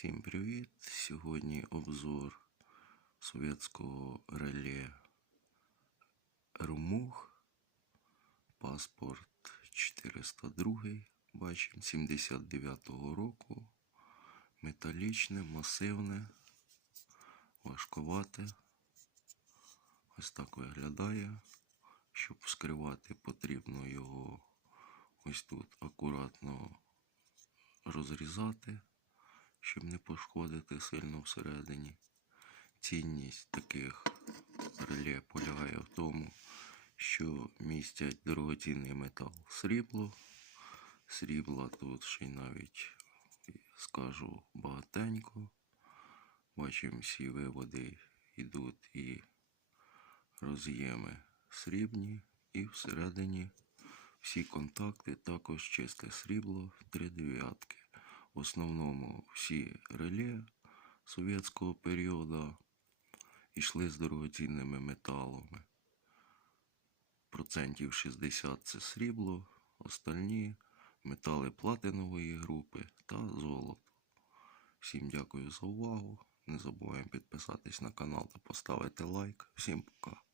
Всім привіт! Сьогодні обзор совєтського реле Румух. Паспорт 402, бачимо, 79-го року. Металічне, масивне, важковате. Ось так виглядає. Щоб вскривати, потрібно його ось тут акуратно розрізати, щоб не пошкодити сильно всередині. Цінність таких реле полягає в тому, що містять дорогоцінний метал срібло. Срібла тут ще й навіть скажу багатенько. Бачимо, всі виводи йдуть і роз'єми срібні, і всередині всі контакти також чисте срібло три дев'ятки. В основному всі реле совєтського періоду йшли з дорогоцінними металами. Процентів 60 це срібло, остальні метали платинової групи та золото. Всім дякую за увагу. Не забуваємо підписатись на канал та поставити лайк. Всім пока.